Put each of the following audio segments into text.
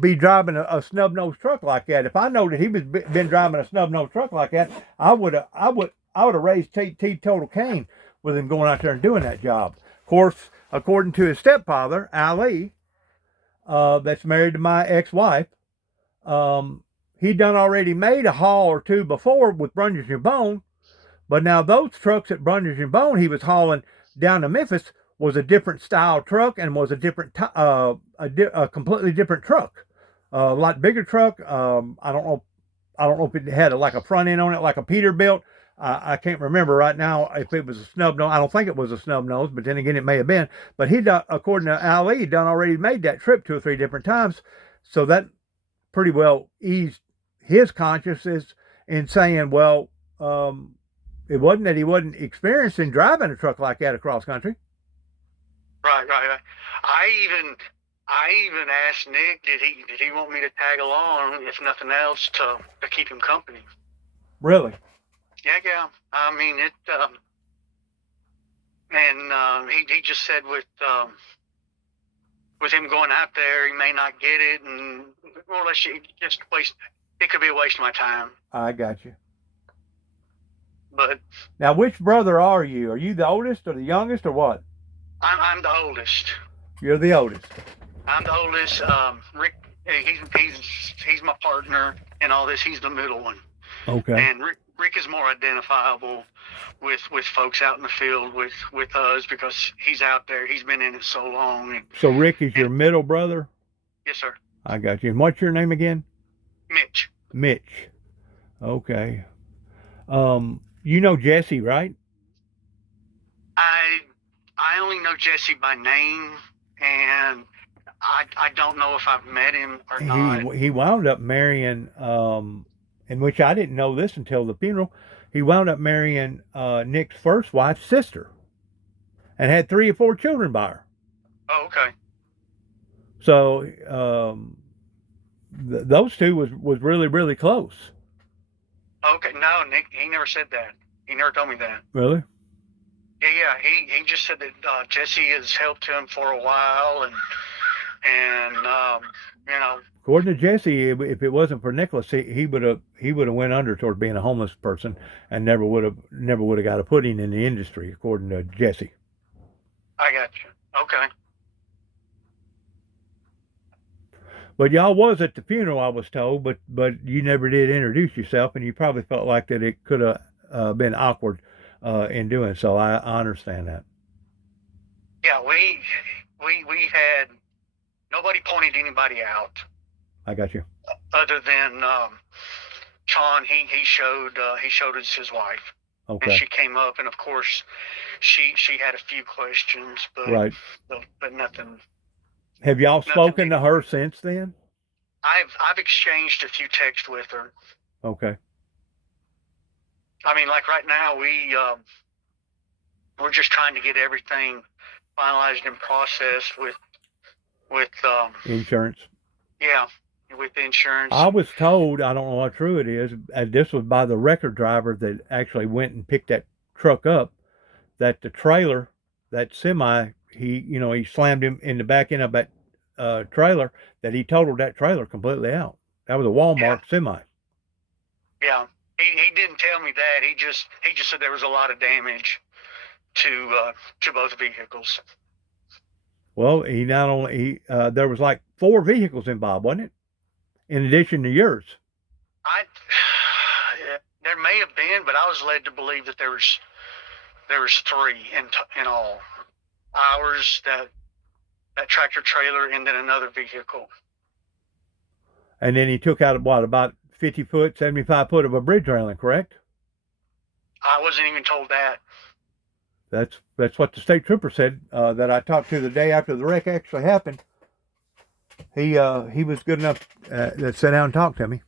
be driving a snub nosed truck like that. If I know that he was been driving a snub nosed truck like that, I would have raised total Cain with him going out there and doing that job. Of course, according to his stepfather, Ali, that's married to my ex-wife, he done already made a haul or two before with Brundage and Bone, but now those trucks at Brundage and Bone he was hauling down to Memphis was a different style truck and was a different, a completely different truck, a lot bigger truck. I don't know if it had like a front end on it, like a Peterbilt. I can't remember right now if it was a snub nose. I don't think it was a snub nose, but then again, it may have been. But according to Ali, done already made that trip two or three different times, so that pretty well eased his conscience in saying, well, it wasn't that he wasn't experienced in driving a truck like that across country. Right. I even asked Nick, did he want me to tag along, if nothing else, to keep him company? Really? Yeah. I mean it, and he just said with him going out there, he may not get it, and more or less just waste. It could be a waste of my time. I got you. But now, which brother are you? Are you the oldest or the youngest or what? I'm the oldest. You're the oldest. I'm the oldest. Rick, he's my partner in all this. He's the middle one. Okay. And Rick is more identifiable with folks out in the field with us because he's out there. He's been in it so long. So Rick is your middle brother? Yes, sir. I got you. And what's your name again? Mitch. Mitch. Okay. You know Jesse, right? I only know Jesse by name, and I don't know if I've met him or not. He wound up marrying, in which I didn't know this until the funeral. He wound up marrying Nick's first wife's sister, and had 3 or 4 children by her. Oh, okay. So those two was really close. Okay, no, Nick, he never said that. He never told me that. Really? Yeah. He just said that Jesse has helped him for a while, and you know. According to Jesse, if it wasn't for Nicholas, he would have went under towards being a homeless person and never would have got a footing in the industry. According to Jesse. I got you. Okay. But y'all was at the funeral, I was told, but you never did introduce yourself, and you probably felt like that it could have been awkward in doing so. I understand that. Yeah, we had nobody pointed anybody out. I got you. Other than Sean, he showed us his wife. Okay. And she came up, and of course, she had a few questions, but right. But nothing. Have y'all spoken to her since then? I've exchanged a few texts with her. Okay. I mean, like right now, we're just trying to get everything finalized and processed with insurance. Yeah, with insurance. I was told, I don't know how true it is, this was by the record driver that actually went and picked that truck up, that the trailer, that semi, he slammed him in the back end of that trailer, that he totaled that trailer completely out. That was a Walmart semi. Yeah, he didn't tell me that. He just said there was a lot of damage to both vehicles. Well, there was like 4 vehicles involved, wasn't it? In addition to yours. There may have been, but I was led to believe that there was 3 in all. Ours, that tractor trailer, and then another vehicle. And then he took out about 50 foot, 75 foot of a bridge railing, correct? I wasn't even told that. That's what the state trooper said that I talked to the day after the wreck actually happened. He was good enough to sit down and talk to me.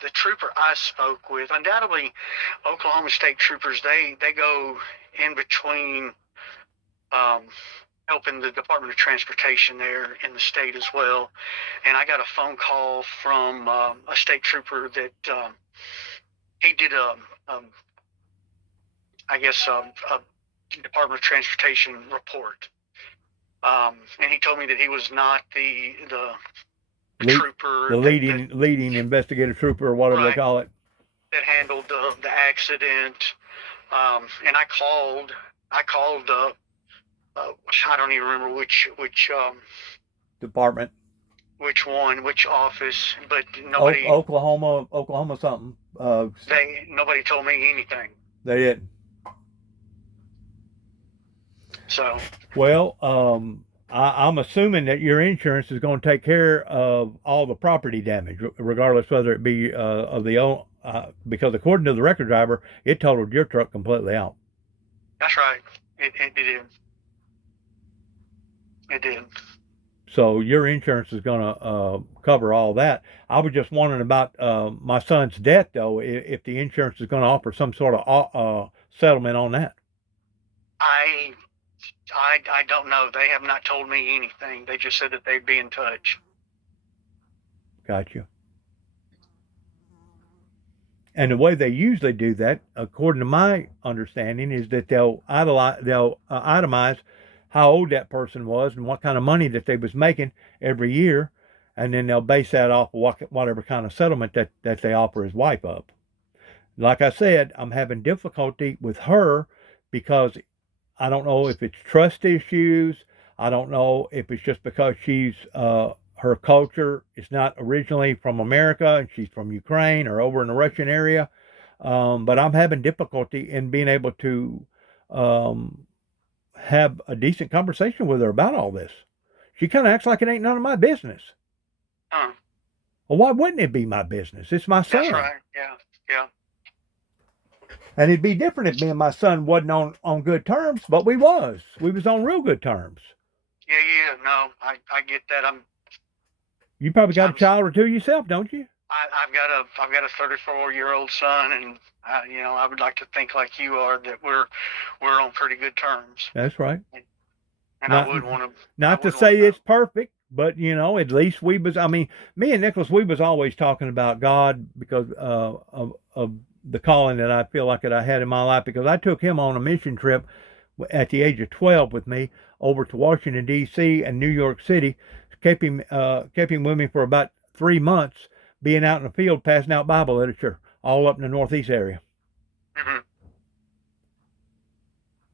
The trooper I spoke with, undoubtedly, Oklahoma State troopers, they go in between helping the Department of Transportation there in the state as well. And I got a phone call from a state trooper that he did a Department of Transportation report And he told me that he was not the Le- trooper the leading investigative trooper or whatever they Right. call it. that handled the accident. And I called. I don't even remember which Department. which office, but nobody Oklahoma something. nobody told me anything. They didn't. So Well, I'm assuming that your insurance is going to take care of all the property damage, regardless whether it be because according to the record driver, it totaled your truck completely out. that's right. It did. It did. So your insurance is going to cover all that. I was just wondering about my son's death, though, if the insurance is going to offer some sort of settlement on that. I don't know. They have not told me anything. They just said that they'd be in touch. Gotcha. And the way they usually do that, according to my understanding, is that they'll itemize how old that person was and what kind of money that they was making every year, and then they'll base that off of whatever kind of settlement that they offer his wife up. Like I said, I'm having difficulty with her because I don't know if it's trust issues. I don't know if it's just because her culture is not originally from America and she's from Ukraine or over in the Russian area. But I'm having difficulty in being able to have a decent conversation with her about all this. She kind of acts like it ain't none of my business. Huh. Well, why wouldn't it be my business? It's my son. That's right. Yeah. Yeah. And it'd be different if me and my son wasn't on good terms, but we was. We was on real good terms. Yeah. No, I get that. You probably got a child or two yourself, don't you? I've got a 34-year-old son, and I would like to think like you are that we're on pretty good terms. That's right. And I wouldn't want to. Not to say it's perfect, but at least we was. I mean, me and Nicholas, we was always talking about God because of the calling that I feel like that I had in my life. Because I took him on a mission trip at the age of 12 with me over to Washington D.C. and New York City. Kept him with me for about 3 months, being out in the field passing out Bible literature all up in the Northeast area. Mm-hmm.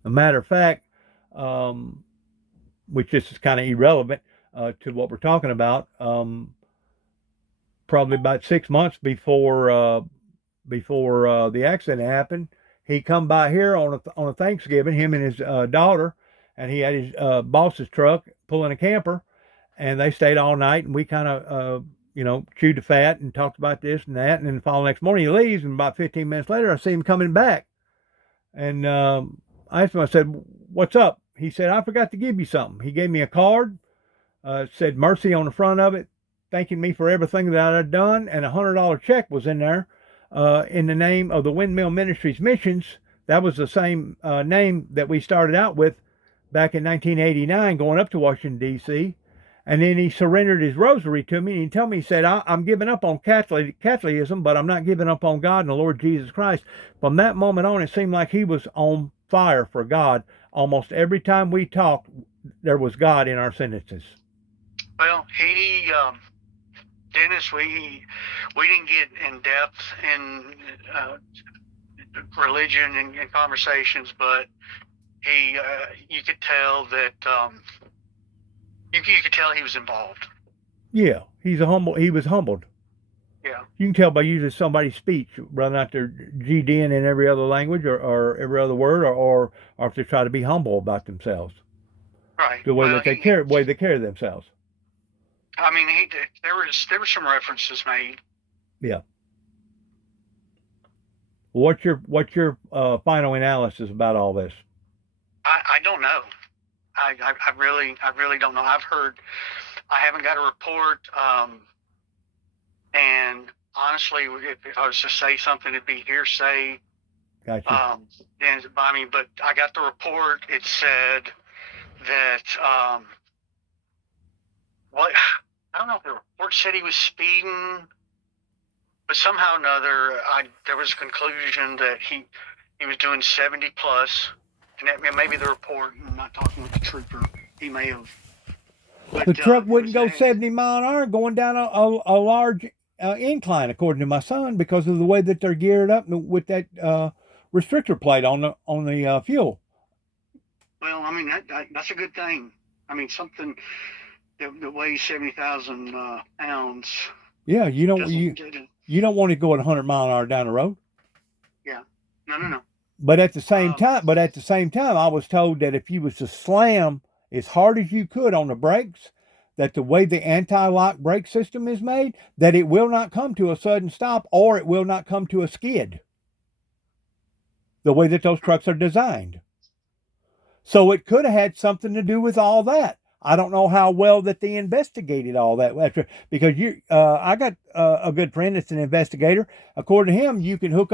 A matter of fact, which this is kind of irrelevant to what we're talking about, probably about 6 months before the accident happened, he come by here on a Thanksgiving, him and his daughter, and he had his boss's truck pulling a camper, and they stayed all night, and we kind of chewed the fat and talked about this and that, and then the following next morning he leaves, and about 15 minutes later I see him coming back, and I asked him, I said, "What's up?" He said, "I forgot to give you something." He gave me a card, said Mercy on the front of it, thanking me for everything that I'd done, and a $100 check was in there in the name of the Windmill Ministries Missions. That was the same name that we started out with back in 1989 going up to Washington, D.C., and then he surrendered his rosary to me, and he told me, he said, "I'm giving up on Catholicism, but I'm not giving up on God and the Lord Jesus Christ." From that moment on, it seemed like he was on fire for God. Almost every time we talked, there was God in our sentences. Well, Dennis, we didn't get in depth in religion and conversations, but you could tell that you could tell he was involved. Yeah, he was humbled. Yeah. You can tell by using somebody's speech, rather not their GDing in every other language or every other word, or if they try to be humble about themselves. Right. The way that they carry themselves. I mean, there were some references made. Yeah. What's your final analysis about all this? I don't know. I really don't know. I haven't got a report. And honestly, if I was to say something, it'd be hearsay. Gotcha. But I got the report. It said that I don't know if the report said he was speeding, but somehow or another, there was a conclusion that he was doing 70 plus, and that maybe the report. I'm not talking with the trooper, he may have. The truck it wouldn't was go 70 mile an hour going down a large incline, according to my son, because of the way that they're geared up with that restrictor plate on the fuel. Well, I mean that's a good thing. I mean something that weighs 70,000 pounds. Yeah, you don't doesn't- you don't want to go at 100 mile an hour down the road. Yeah, no. But at the same time, I was told that if you was to slam as hard as you could on the brakes, that the way the anti-lock brake system is made, that it will not come to a sudden stop or it will not come to a skid. The way that those trucks are designed. So it could have had something to do with all that. I don't know how well that they investigated all that after, because I got a good friend that's an investigator. According to him, you can hook